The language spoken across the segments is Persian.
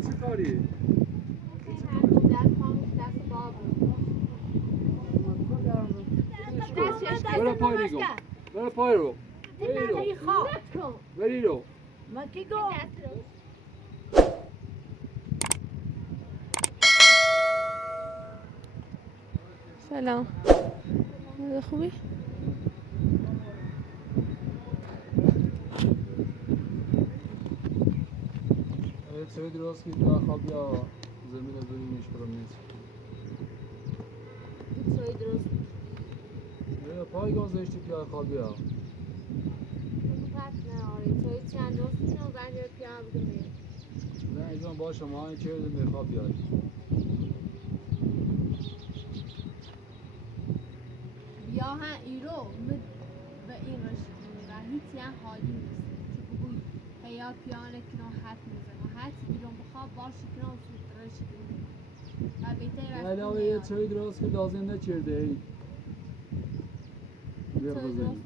یه چه کاریه؟ برو پای ریگو برو پای رو بری رو سلام خوبی؟ چه درست که بیا خواب یا زمین رو ببینیش برو میز بیا پای گذاشتی بیا خواب یا نه ایزان باشه ما این چه دیم به خواب بیایی یا ها ایرو به این رشد و هیچ یه حالی نیست چه بگوی هیا پیانه کنان حد میزنه حد بیرون بخواب باشی کنان سود رشد و بیتر نه علاوه یه چه درست که لازم نچرده ای بیا بزنی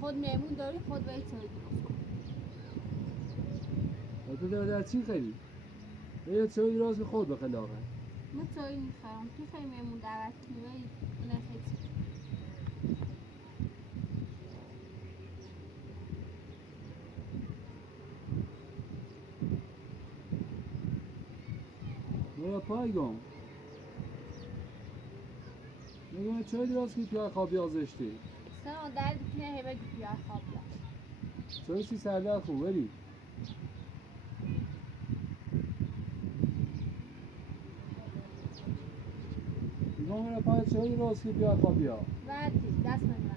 خود میمون داری خود باید چه درست تو در چی خیلی؟ یه چه درست که خود بخلاقه من چایی میخوام کی خیلی میمون دعوت کنی اون خیلی بیا پای گم میگم چه درست که پیای خوابی آزشتی سلام درد کنه هیبه پیار خواب چه سی سردر خوب بری میگم میره پای چه درست که پیای خوابی ها وقتی دست من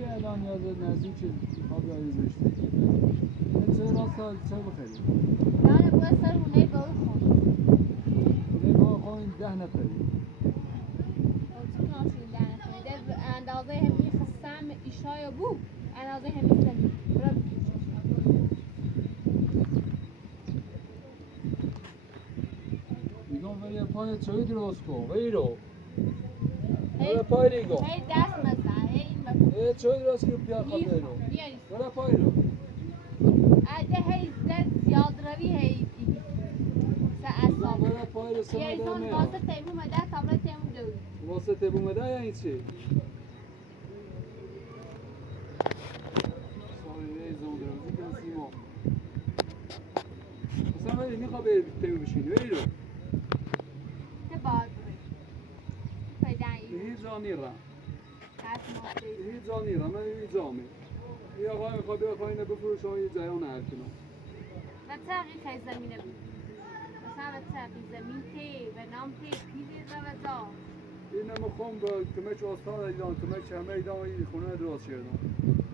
یه الان یاد نزدیک خوابی های زشتی چه راست چه بخری یعنی باید سر هونه با او خون هونه با خون 10 نفری اندازه همی خستم ایشای بو اندازه همی زمین میگم ولی پای چه درست کن ولی رو ولی پای ریگو هی دست مزن هی چه درست که پیای خوابی رو ولی پای رو اگه هی زیاد روی هی میگم ولی پای رو سمه در میاد واسه تیمو مده تابلت تیمو دوید واسه تبو مده یعنی چی؟ مثلا ولی میخواه به تیمو بشینی ولی رو چه باید روی پیدایی هیچ جا نیرم هست ماستی هیچ جا نیرم من هیچ جا می یه آقای میخواه بیا خواهی نبفروش و یه جریان هر کنم و چه خیلی زمینه بود مثلا چه زمین تی و نام تی پیزی زوزا این نمیخوام با کمک استان ایران کمک همه ایران این خونه درست کردم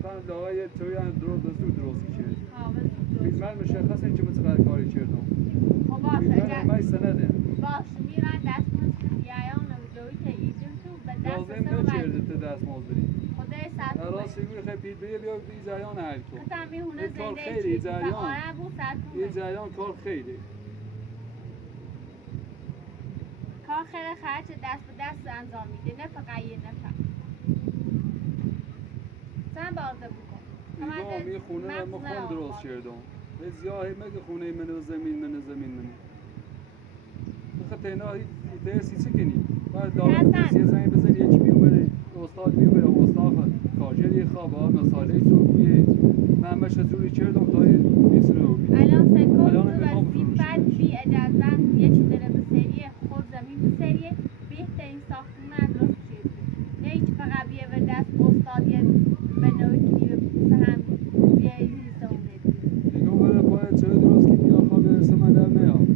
من لاغای توی هم درست کرد من مشخص این که متقدر کاری کردم خب باشه من سنده باش میرن دست کنید یایان و دوی که ایدیم تو به دست لازم نکرده تا دست ماز بری خدای ساعت راستی میخوای پید بیا بی جریان حل کن کتم میهونه کار زنده خیلی چیزی و جریان آره بود ساعت یه جریان کار خیلی کار خیلی خرچ دست به دست انجام میده نه فقط یه نفر چند بارده بکن ایگام یه خونه رو مخوام درست کردم به زیاهی مگه خونه منو زمین بخاطر اینا درسی چه کنی بعد دارم درسی زنگ بزنی یکی بیومده استاد بیومده استاد کارجری خوابه مسائله سوقیه من مشه جوری کردم تا این بیسرو الان سکر وظیفت بی اجازه یه چی داره به سریه خود زمین به سریه بهترین ساختمون ادراس شد نه هیچ فقط بیه و دست استادیت به نوعی که سهم بیه ایزی سونه دیگه برای باید چه درست که بیا خواب برسه من در میام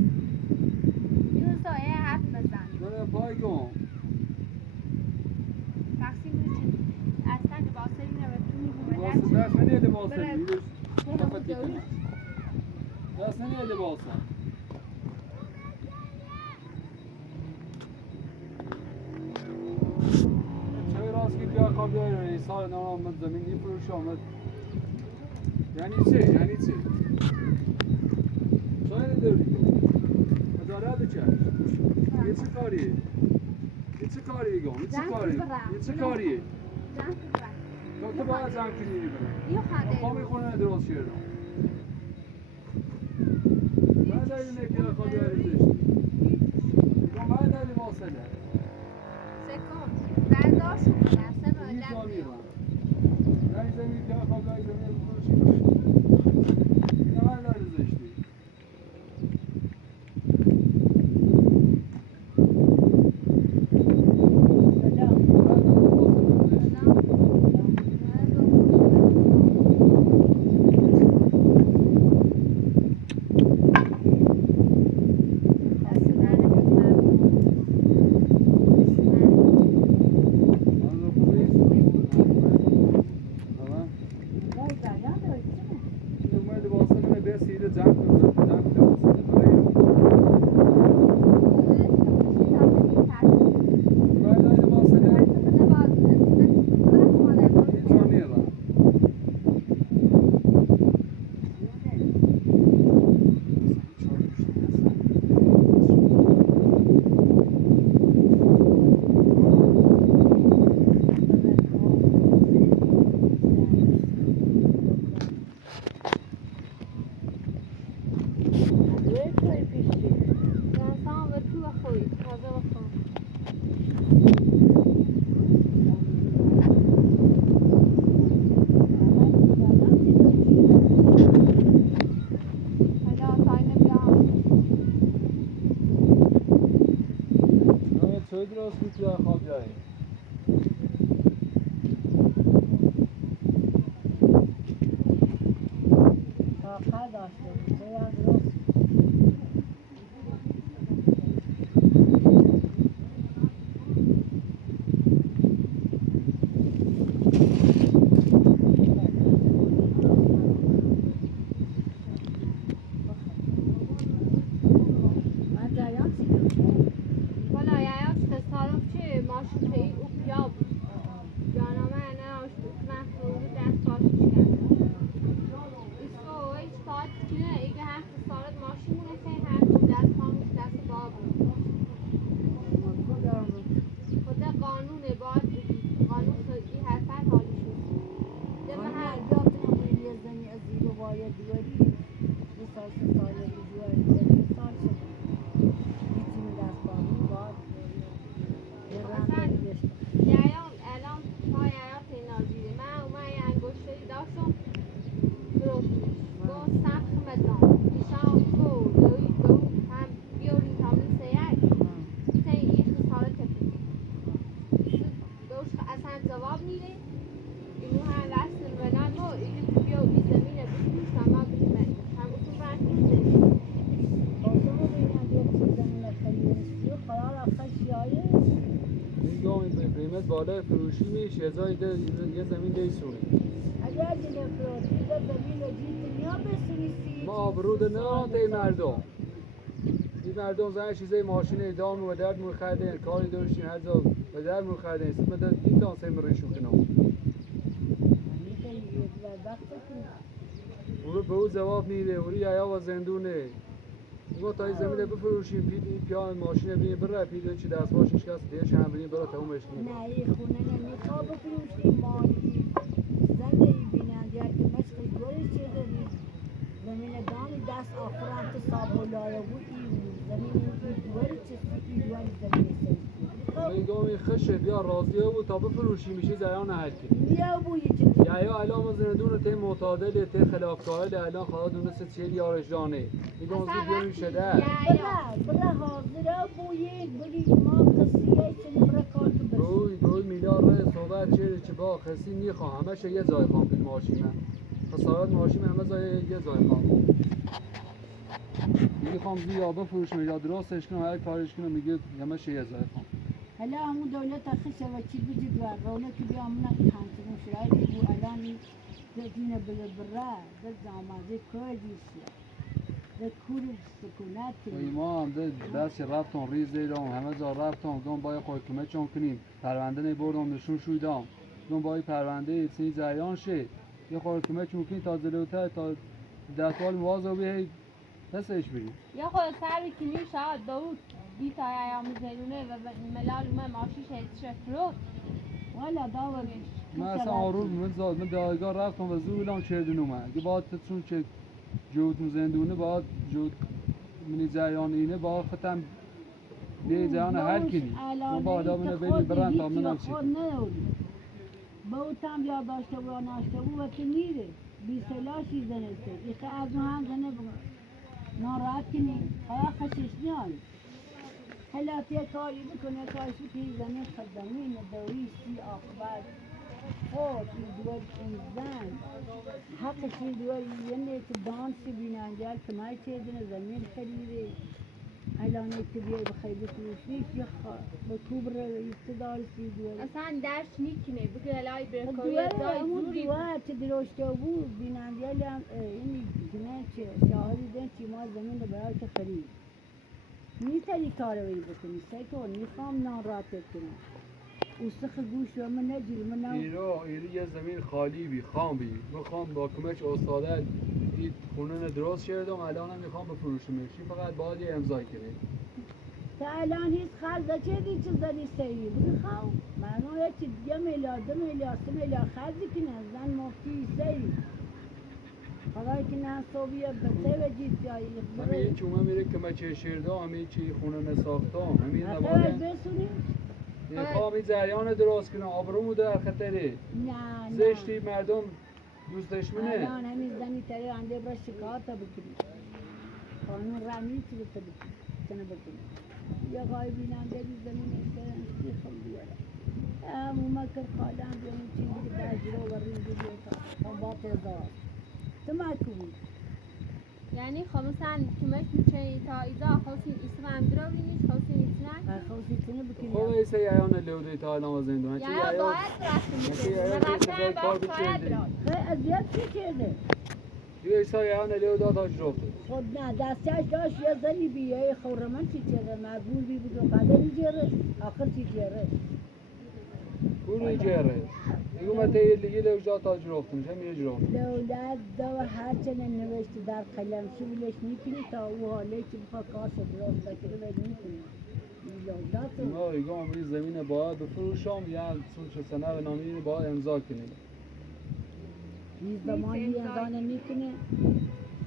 یون سایه حرف بزن برای پای گم تقسیم چی اصلا لباسه اینه و تو میگومه دست ننیه لباسه میروش کفتی کنه دست ننیه لباسه چه راست که بیا خواب بیایی سال نام من زمین نیفروش آمد یعنی چه؟ چای نداری تو؟ اداره بچه یه چه کاریه؟ این چه کاریه گم؟ این چه کاریه؟ این چه کاریه؟ تو باید زن کنی بره. خواهی خونه درست شده. بعد این نکیه خواهی بیاری زشتی. بعد این واسده. سکم برداشت کنم سه این مولد جانی من. این زمین که خواهی بیاری زمین بروشی. نه بعد این زشتی. درست بود یا خواب جایی آخر داشته بود تو یا درست من جریان چیدم Voilà, ja tasarruf چه ماشین خیلی اوپیا بود جانامه نه آشتوک من خروج دست باشش کرد ایسو هیچ ساعت کنه ایگه هر تصارت ماشین مونه که هرچی دست خاموش دست باب بود خدا قانونه باید قانون خیلی هر فر حالی شد من یادم میاد یه زنی از زیر وای دوری 2 سال 3 سال دوری 2 سال شد میتونی دست بابی باد یه رنگ گشت یایان الان پای حیات نازیده من اومد یه انگشتری داشتم درستش با سخت مدام ایشان تو دوی دو هم بیاری تامین سیک تا این خسارت تفید دوش اصلا جواب میده اینو هم رسل ولن ما اینو بیا بی زمینه بسوش هم ما بسمن هم اصول برد میده بازم ببینم یه چیز زمین خیلی نیستی و قرار آخر شیایه میگم قیمت بالای فروشی میشه یه زمین دیسونه اگر دیگه فروشی به زمین و جیت نیا بسویسی ما آبرود نه تی مردم این مردم زن چیزای ماشین ادام و درد مون خریدن کاری داشتین هر جا به درد مون خریدن سید مدد دیتان سیم ریشون کنم اونو به او جواب نیده اوری یا و زندونه ما تا این زمینه بفروشیم پید پیا ماشین بینیم بره پید چی دست باشش کس دیش هم بینیم بره تمومش کنیم نه این خونه نمیخواه بفروشی مالی زنده ای بینند یا که مشقی گوری چه داری زمین دانی دست آخران تو سابولای بود ای بود زمین این گوری چه ای دوانی زمین سیستی میگم این خشه بیا راضیه بود تا بفروشی میشه جریان حل کنیم بیا بوی چه یا الان ما زندون تی معتادل تی خلافکاره الان خواهد دونست چیل یارش دانه میگم زود بیاریم شده بره حاضره بوی بری ما قصیه چه نبره کار تو بسی بوی میلیارد صحبت چه با کسی میخواه همه یه جای خوام پید ماشینه خسارت ماشین همه جای یه جای خوام میگه خوام زی یا بفروشم یا درستش کنم هر کارش کنم میگه همه یه جای خوام حالا همون دولت خشه و چی بجید و رونه که بیا همونه کنتون شرای که بو الانی دینه بره در زامازه کردیشی در کوری سکونتی ما هم دست رفتم ریز دیدم همه جا رفتم دون بای خواهی چون کنیم پرونده نبردم نشون شویدم دون بای پرونده سی جریان شه یه خواهی چون کنیم تا جلوتر تا دستوال موازه بیهی دستش بریم یا خود سر بکنی شاید داود بیت ایام زنونه و ملال ما ماشیش هیچ رو والا داور من اصلا آروم من دایگاه رفتم و زودم چردون اومد که باید چون که جود زندونه باید جود منی جریان اینه باید ختم یه جریان هر کنی من باید آمینه بریم برن تا منم چی باوتم یا داشته بود یا ناشته بود و که میره بی سلاشی زنسته ایخه از اون هم زنه ناراحت کنی خواهی خشش نیاری حلاتی کاری بکنه کارشو که زمین خدمین دوری سی آخبر خود این دور این زن حقش این دور یعنی که دانسی بینانجال که مای چه دن زمین خریده الان که بیای بخوای بفروشیش یا با کوبر اقتدار سی دور اصلا درش نیکنه بگه لای برکوی دوره همون دوره چه درشته بود بینانجال هم این کنه چه شاهدی دن چی ما زمین رو برای که خرید میتونی کاروی بکنی سکر میخوام ناراحتت کنم اوسخ گوش و من نجیل من ایرو یه زمین خالی بی خام بی میخوام با کمک استاده این خونه درست کردم الانم میخوام بفروشمش فقط باید یه امضای کنی تا الان هیچ خرده چه دی چه زدی سری بخوام منو یکی 1 میلیارد 2 میلیارد 3 میلیارد خرجی کنه زن مفتی سری خدای که نه صوبیه بسه و جیت جایی همین چون من میره که من چه شیرده همین چی خونه نساختم همین خبر نباید بسونی؟ میخوام این جریان درست کنم آبرومو در خطره نه زشتی مردم دوستش منه الان همین زنی تری انده برای شکایت بکنی قانون رمی چی بکنی کنه بکنی یه غای بیننده بی زمین اشترن سیخم بیاره همون مکر خالم بیانیم چی بگه در جلو و رین بیتا هم با تزار تو مکوی یعنی خب مثلا کمش میشه تا ایزا خوصین اسم اندرا بینیش خوصین ایتنن خوصی کنه بکنی خب ایسه یایان لوده تا الان زندون یا باید رفتیم من رفتم باید براد خیلی اذیت چی کرده؟ یه ایسا یایان لوده تا جرفته خود نه دستش داشت یه زنی بیایی خورمان چی چرده مقبول بی بود و قدری جره آخر چی جره کوری جره دیگه من تیل دیگه لوجا تا جرفته میشه میره جرفته دولت دو هرچنه نوشته در قلم شو بلش میکنی تا او حاله که بخوا کاش درست بکنه بید میکنی ما ایگه امری زمین باید بفروشم یا چون چه سنه به نامی باید امضا کنیم این زمانی امضا نمیکنه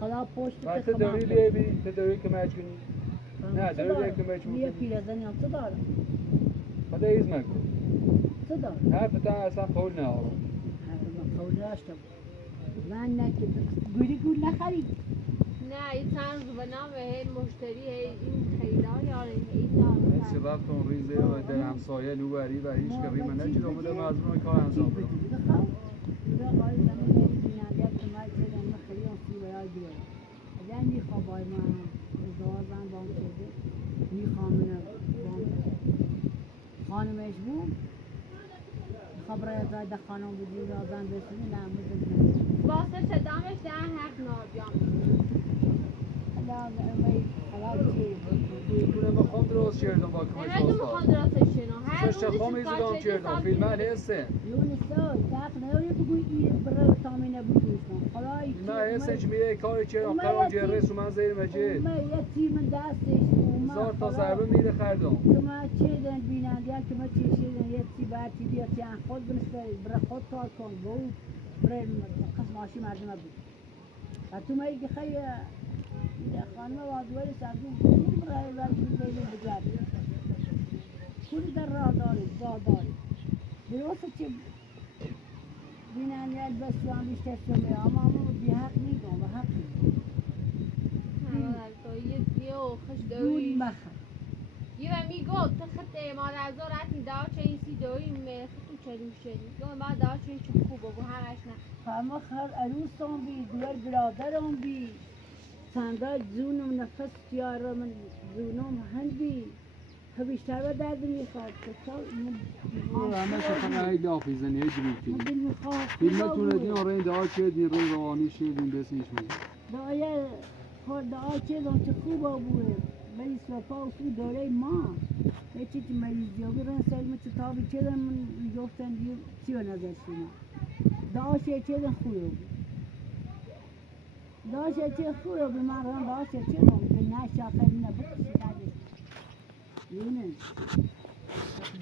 خدا پشت وقت که دوری لیه بی تو دوری که مچ کنی نه دوری لیه که مچ میه کنی پیرزنی هم چه دارم خدا ایز مکن چه دارم حرف تا اصلا قول نه آقا من قول داشتم من نکه گولی نخرید نه این چند رو به نام هی مشتری هی این خیدار یاره این دارم چه وقت اون ریزه و در همسایه لو بری و هیچ که ریمه نچید اومده مزمون کار انجام برم بخواه بخواه قای زمین هی بینندیت که مای چه دن مخری هم سی برای دیگه اگر میخواه بای من ازدواج من بام کرده میخواه من بام خانمش بود میخواه برای ازای ده خانم بودی رازن بسونی نه مزد واسه صدامش در حق ناجام حالا چی؟ کنه بخوام درست کردم با کمک هر دو میخوام استاد درستش شنو هر سشت خام ایزدام کردم فیلم هسته یونسو تاق نیاری بگوی این برای تامینه بگویشم خدای فیلم هسته چه میگه کاری کردم قرار جرس و من زیر مجید اومه یه تیم دستش اومه هزار تا ضربه میره خردم که ما چه دن بیننده که ما چه شیدن یه تی باتی بیا تیان خود بنسته برای خود کار کن گو برای قسم آشی مردم بود و تو مایی که خیلی خانم وادواری سردون کلی برای وقتی بیلی بجرد کلی در راه داری جا داری درسته چه بیننده بس تو هم بیشتر شده اما بی حق نیگم و حق نیگم یه خوش گول دوی مخم یه و میگو تخت مادر زارت دا چه ایسی دوی خطو چروشه گو ما دا چه خوبه بو همش نه همه خر عروسم بی دیگر برادرم بی سنگای زونم نفس یارم من زونم هند بی تو بیشتر به درد میخواد همه شفن های دافیزن یه جوری من کنی دل میخواد فیلم تونه دین آره این دعا کردین روی روانی شدین بسیش میگه دعای خود دعا چیزم چه خوبه بوده ولی سوپا و سو دوره ما هیچی که مریضی ها برن سلم چه تابی چیزم من گفتن دیو چی به نظر شما دعا چیزم خوبه بود دعا چه خوبه بود من ران دعا چیزم به نشا خیلی نبکشی نداشت یونه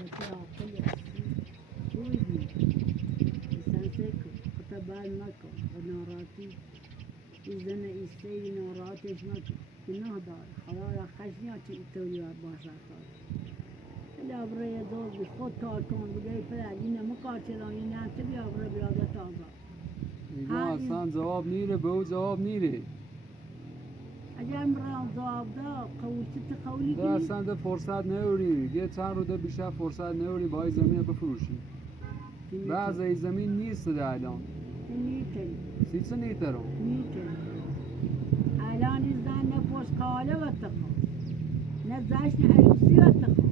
بچه عاقل هستی خوبی بی سنسه کن خطبال مکن و ناراتی زن ایستی ناراتش مکن گناه دار خدا را خشنیا چی ایتوری باشد کار الا برای دوز بی خود کار کن بگه پدر اینه مکار چرا این نفته بیا برای بیاده تازه میگم اصلا جواب نیره به او جواب نیره اگر مرا جواب دا قوتی تقولی ده کنی اصلا ده فرصت نیوری یه چند رو ده بیشتر فرصت نیوری با این زمین بفروشی بعض این زمین نیست ده الان نیتن سیچه نیته رو نیتن الان زن نه پشکاله و تخم نه زشن عروسی و تخم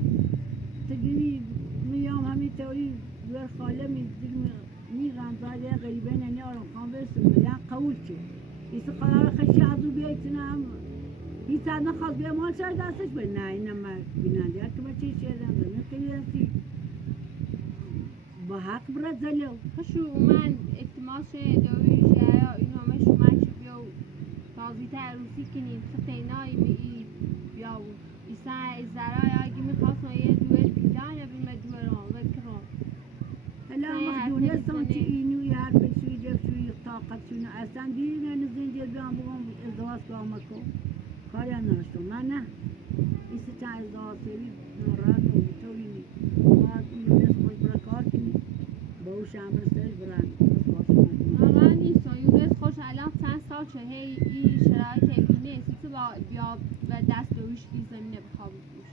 تگیری میام همین توی ور خاله می غنزاده غریبه نه آرام خان برسون بلن قول چه ایسا قرار خشی عضو بیایتونه هم هیچ سر نخواست بیا مال سر دستش بر نه اینم من بیننده که من چه شیرم زمین خیلی هستی با حق برد زلو خشو من التماس دویش یا این همه شما چی بیاو تازی تا عروسی کنیم خطینای می بیاو ایسا ازرای اگه میخواست یه دوئل پیلان یا بیم دوئران وکران هلا نه، دونستم حرف که اینو یه حرف شوی جب شوی طاقت شونه اصلا دیری نه زنجیر بیام بگم ازدواج با کن کاری هم نشتم من نه ایسا چند ازدواج سوی ناراحت و توی نی باید این دست خوش برا کار کنی با او شمر سرش برن آقا نیست یونس خوش الان چند سال چه هی این شرایط بینه سیتو با بیا و دست دویش این زمینه بخواب بوش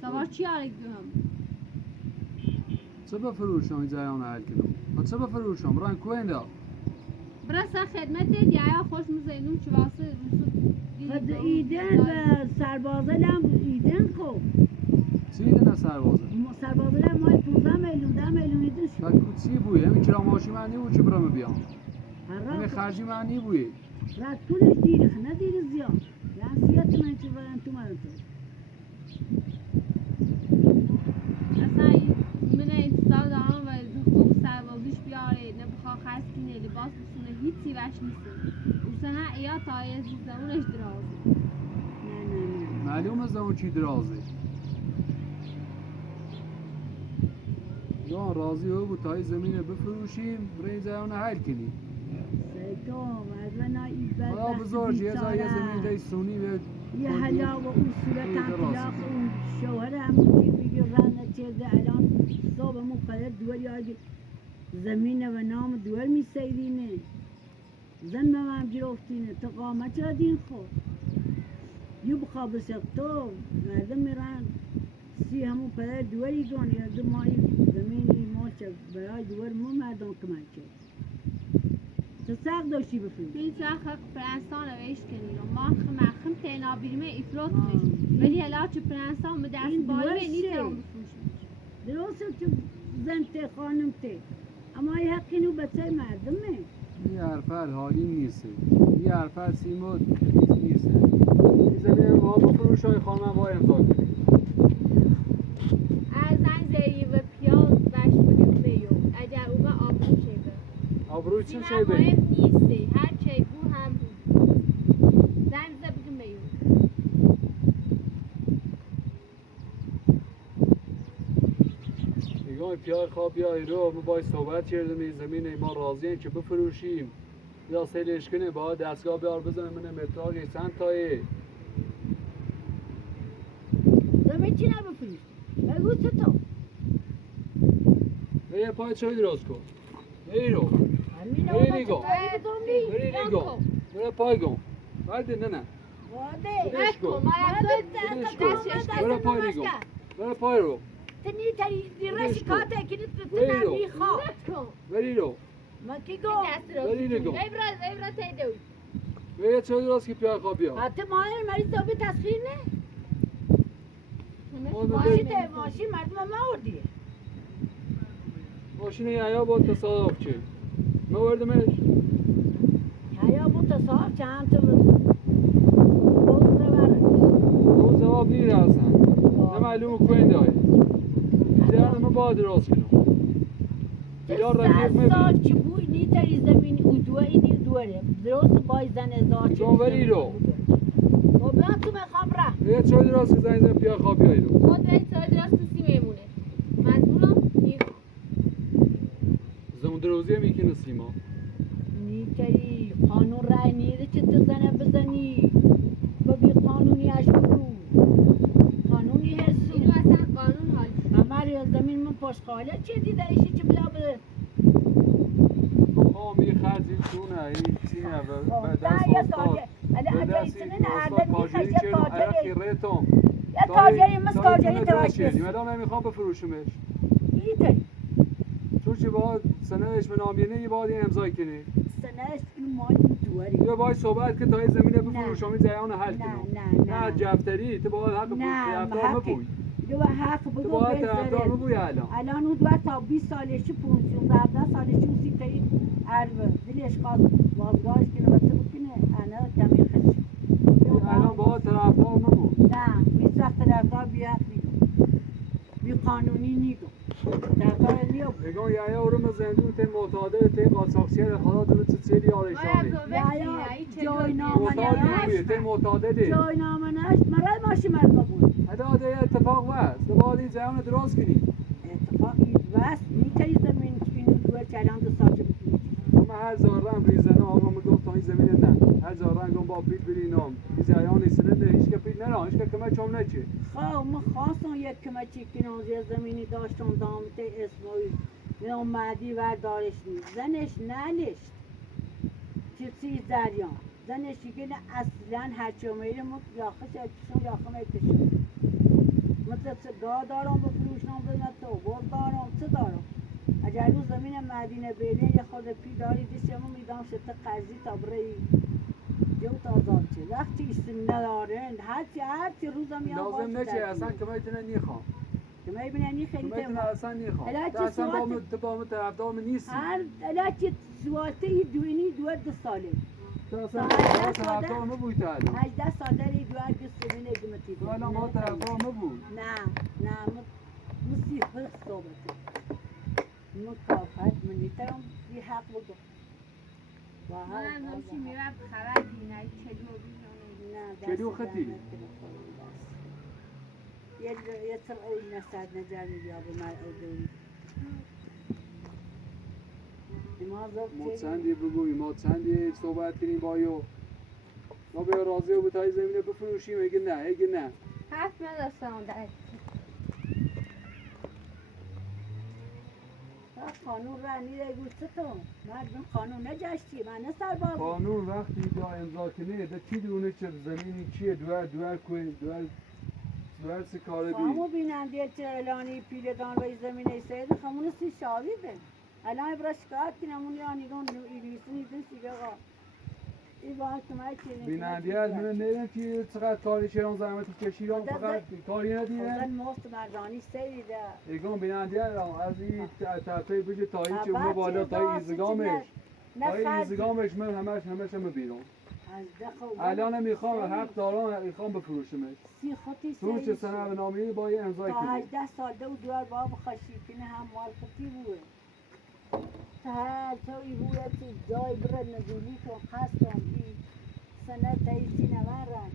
سوار چی آرگ دوهم چه بفروشم این جریان حل کنم چه بفروشم رنگ کوین دا برسا خدمت دید یا خوش مزینون چه واسه خد ایدن و سربازه هم ایدن کو چی دیدن سربازه سربازه هم مای 15 میلیون 10 میلیون ایدن شد بکو چی بوی همین کراماشی من نیبود چه برام بیام همین هر خرجی من نیبوی رات پولش دیره نه دیره زیاد یعنی سیت من چه برن تو مرد اصلا من انتظار دارم و حقوق سربازیش بیاره نبخوا خرج کنه لباس بسونه هیچی وش نیسته اوسنه ایا تایز زمونش درازه نه نه نه معلوم زمان چی درازه یا راضی او بود تا این زمین بفروشیم برای این جریان حل کنیم سیکو مردنا این حالا بزرگ یه جای یه زمین دای سونی به یه حلا و اون صورت هم طلاق اون شوهر همون چی بگی رن چرده الان صبح مقدر دوری آگه زمین و نام دور می سیدینه زن به من گرفتینه تو قامت را دین خود یو بخواب تو مردم میرن سی همون پدر دوری کن یا دو ماهی زمینی ماچه برای دور مو مردم کمک کرد تو ساق داشتی بفرید هیچ وقت پرنسان رو ایش کنی رو مخم تینا بیرمه افراد کنش ولی هلا چه پرنسان به دست این بایی درسته. نیترم بفروشم درسته که زن ته خانم ته اما یه حقی نو بچه مردمه این حرفت حالی نیست این حرفت سیمو نیست این زمین ما بفروش های خانم با امضا کنیم از زن زری و پیاز بش بگم بیو اگر اومه آبرو شده آبروی چه سینه شی بگیم مهم نیسته هر چی بو هم بود زن زه بگم بیو نگاه پیای خواب بیای رو ما باید صحبت کردیم این زمین ما راضیه که بفروشیم یا سیلش کنه با دستگاه بیار بزنه من متراژ چند تایی زمین چی نبفرید بگو چه تو یه پای چای درست کن بری رو همین بری آقا نگاه چطوری بزنی؟ بری نگاه بری پای گم باید نه واده بدش کن بدش کن بری پای نگاه بری پای رو تنی تری دیرش بدش کن. کاته کنید بری تنم رو بیخوا بری رو ما کی گو بری نگاه ایبرا تیدوی بری چای درست که پیای خواب بیار حتی ما مریض تو به تسخیر نه ماشین مردم ما وردیه ماشین یا با تصادف چه ما وردمش یا بو تصاحب چند تا بود ببره اون جواب نیره اصلا نه معلوم کوین دای جهان ما با درست کنم بیدار رفیق سال چه بوی نیتری زمین او دوه اینی دوره درست بای زن ازار چه جانوری رو خب نه تو میخوام ره یه چای درست که زنگ زن بیا خواب بیایی رو خود رای سال درست تو سی میمونه مزبورم نیخوا زمون دروزی هم یکی نسیما نیکری قانون رای نیره که تو زنه بزنی با بی قانونی اش بگو قانونی هستو اینو اصلا قانون حالی همه ریاض زمین من پاشقاله چه دیده ایشی که بلا بده می خرجی چونه این چیه و ده دست یه استاد ساله اگه به اگه دستی ایسونه نه استاد اردن کارجری میخش یه چیرم عرق کارجری خیرتم یه کارجری مست کارجری تواش کردیم بس الان نمیخوام بفروشمش ایتری چون چه باید سنهش به نامینه یه باید امضای کنی سنهش این مال دواری یا باید صحبت که تا این زمینه نه. بفروشم زیان حل نه کنم نه نه جفتری تو باید حق نه طرفدار حقی. مبوی دو حق تو بگو باید طرفدار بذاره مبوی الان الان اون دو تا 20 سالشی 15 سالشی اون سیتایی عربه دلش خواست بازگاهش کنه و تو بکنه انا کمی خشی الان باید طرفدار مبوی نه بیست وقت طرفدار بی حق نیگو بی قانونی نیگو طرفدار نیگو بگم یا اورم زندون ته معتاده ته قاچاقچی خدا تو چه چلی آرشانی جای نامه معتادی ته معتاده دی جای نامه نش مرای ماشی مرد بود هدا ده اتفاق واس تو باید این زمان درست کنی اتفاقی بس نیتایی زمین این دو چلان دو ساچه بکنی اما هر زارم ریزنه آقا میگفت تا این زمین نه هر زارم گم با پیل برینم این زیان ایسنه هیچ که پیل نه هیچ که کمه چوم نچه خواه ما خواستم یک کمه چیکین آزی زمینی داشتم دامت اسموی نام مدی و دارش نیست زنش ننشت چیزی دریان زنش دیگه نه اصلا هرچی میره ما یاخش اکشم یاخم اکشم مثل چه گاه دارم بفروشم بدن تو باز دارم چه دارم اگر روز زمین مدینه بیرین یه خود پی داری دیشم میدام شده قرضی تا برای جو تازاد چه وقتی اسم ندارن هرچی روزم یا باشه لازم نچه اصلا کمه تنه نیخوام که می بینی خیلی کمه تنه اصلا نیخوام الا چه اصلا سوالت تو با من طرفدار من نیستی الا چه سوالت ای دوینی دو ساله تو اصلا طرفدار مبوی تا الان 18 ساله ای دو دست بینه گمتی تو الان ما طرفدار مبوی نه مسی فرق صحبت مکافات من نیترم بی حق بگم من نمشی میرم خبر بینه چلو بینه چلو خطی یه سر اوی نساد نجار میگه به من دوری ما چندی بگوییم ما چندی صحبت کنیم با یو ما به راضی و بتایی زمینه بفروشیم اگه نه حرف نداشتم در قانون را نیره گوشت تو مردم قانون نجاشتی من سر باز قانون وقتی دا امضا کنه ده چی دونه چه زمینی چیه دوار کوی دوار سه کاره بی خامو بیننده چه اعلانی پیلدان و زمینه سید خامون سی شاوی بین الان برای شکایت کنم اون یعنی دون ایلیسی نیدن سیگه آقا این باید کمک کنیم بیننده از من نیدن که چقدر کاری چران زحمتی کشیدم فقط کاری ندیدن خودن مفت مردانی سیده ایگان بیننده از این طرفه بجه تا این چه بالا تا ایزگامش من همش بیرون الان میخوام حق دارم میخوام بفروشمش سی خطی فروش سنه به نامی با یه امضای تا کنی 18 ساله و دوار باب خشیکنه هم مال خطی بوده تا هر تو ای بوده چی جای برد ندولی تو قصدم ای سنه تاییسی نورن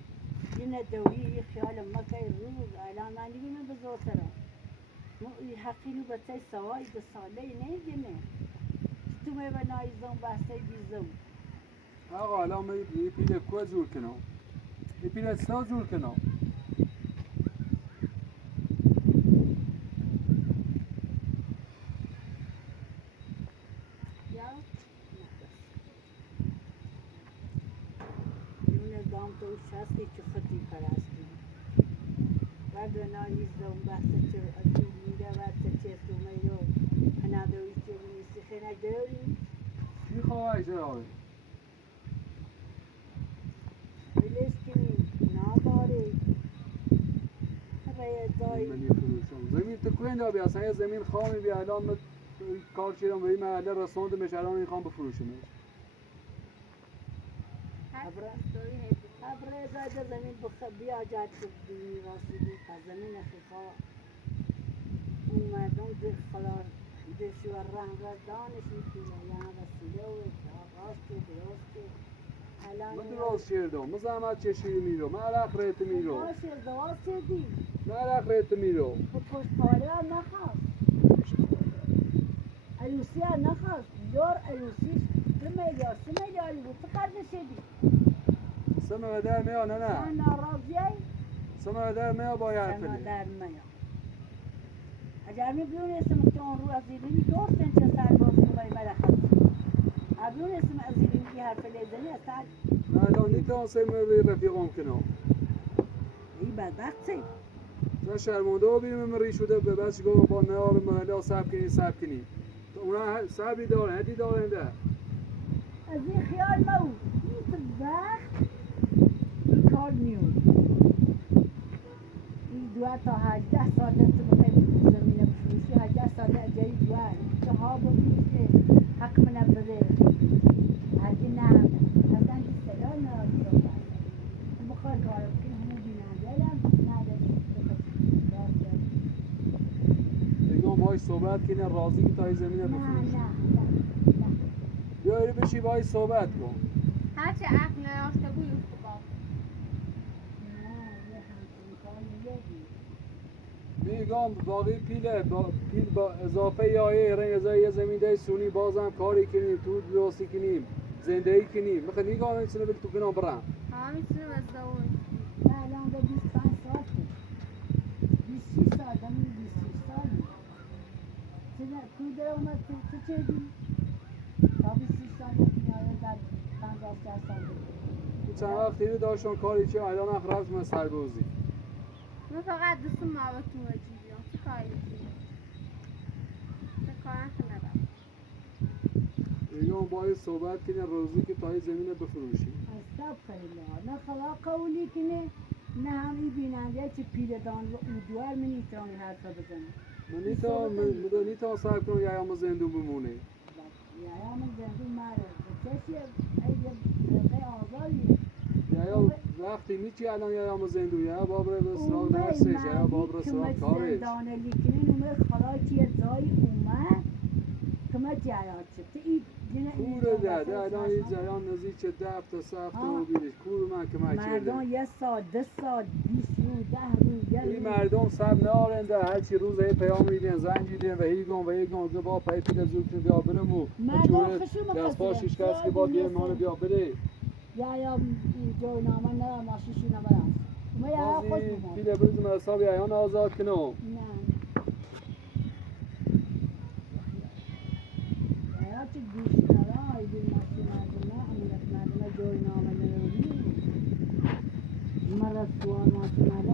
این دوی ای خیال مکه روز الان من دیگه من بزرگترم ما ای حقی رو بچه سوای 2 ساله نیگه تو می بنایزم بسته بیزم آقا الان من یه پیل کوه زور کنم یه پیل اسنا زور کنم دام تو شاستی که خطی پرستی بعد نایزم بسته چه ادو میده بسته چه تو میرو انا دوی چه نیستی خیلی دوری چی خواهی جنابه بلیش کنی ناداری رای من یه فروشم زمین تو کوین دابی اصلا یه زمین خوامی بی الان من کار چیرم به این محله رساند مش الان میخوام بفروشمش ابره زاده زمین بیا جات کنی راستی تا زمین خیخا اون مردم در خلار دشوار رنگ دانش میکنه یعنی وسیله و راست و درست من درست شیردم من زحمت کشیدی میرو من عرق ریت میرو باشه ازدواج کردی من عرق ریت میرو خب پشتپاره هم نخواست عروسی هم نخواست یار عروسیش 3 میلیاردی بود تو قرض شدی سمه و در میا نه من نه ناراضیه سمه و در میا باید شما فلی در میا اگر می بیونستم که اون رو از ایرانی دوستن چه سر باز کنی برخواست بیونستم از ایرانی که حرف لیزنی از سر من الان نیتان سمه رفیقم کنم ای بدبختی من شرمنده و بیرم من ری شده به بس گفتم با نهار محله سب کنی اونا سبی دارن هدی دارن ده از این خیال مو نیست وقت این کار میون این دوه تا 18 ساله تو بخیر زمینه بفروشی 18 ساله اجایی دوه که ها بفروشی حق منه بده هرگی نه اصلا که صدا نرازی رو بست تو بخواه کارم کنی همون بیننده هم نداشت بگم باهاش صحبت کنه راضی که تای زمینه نه بفروش نه بیایی بشی باهاش صحبت کن هرچه عقل نیافته بود خوبا یه همچین کاری یه میگم باقی پیل با اضافه یایه رنگ ازای یه زمینده سونی بازم کاری کنیم تو درستی کنیم زندگی کنیم میخوای نگاه اینسونه بگی تو کنم برم ها میتونیم از دوون من الان به 25 سال شد 26 سال دمی 26 سالی کودر اومد تو چه دی؟ تا 26 سال میاره در 50 سال تو چند وقتی رو داشتن کاری چه الان رفت من سربازی من فقط دوست محبتون وجی بیام چه کاری کنیم چه کارن که ندارم میگم باید صحبت کنیم روزی که تای زمینه بفروشی استغفرالله نه خدا قولی کنه نه همی بیننده چه پیلدان و اودوار من نیترانی حرفا بزنم من نیتا صاحب کنم یا ما زندون بمونه یا من زندون مره کسی ایده آزاریه یا وقتی میچی الان یا ما زندون یا بابر به سراغ درسش یا بابر سراغ کارش زندانه لیکنین اومه خلاصی زای اومد که ما جرات شد کور داده الان این جریان نزدیک چه 10 تا 3 هفته و بیرش کور من که من مردم کرده یه سال 2 سال 20 روز 10 روز این مردم سب نارنده هرچی روز هی پیام میدین زنگ میدین و هیگون که با پای پیل زود کنی بیا برمو مردم خشم دست پاشش کس که با بیه مانو بیا بده یا جای نامه نه ماشیشی نبرم ما یا خوش بازی بمون پیل بریز من حساب ایان آزاد کنم نه یا چه گوش نرای بی ماشی مردم امونت مردم جای نامه نروی مرد سوال ماشی مردم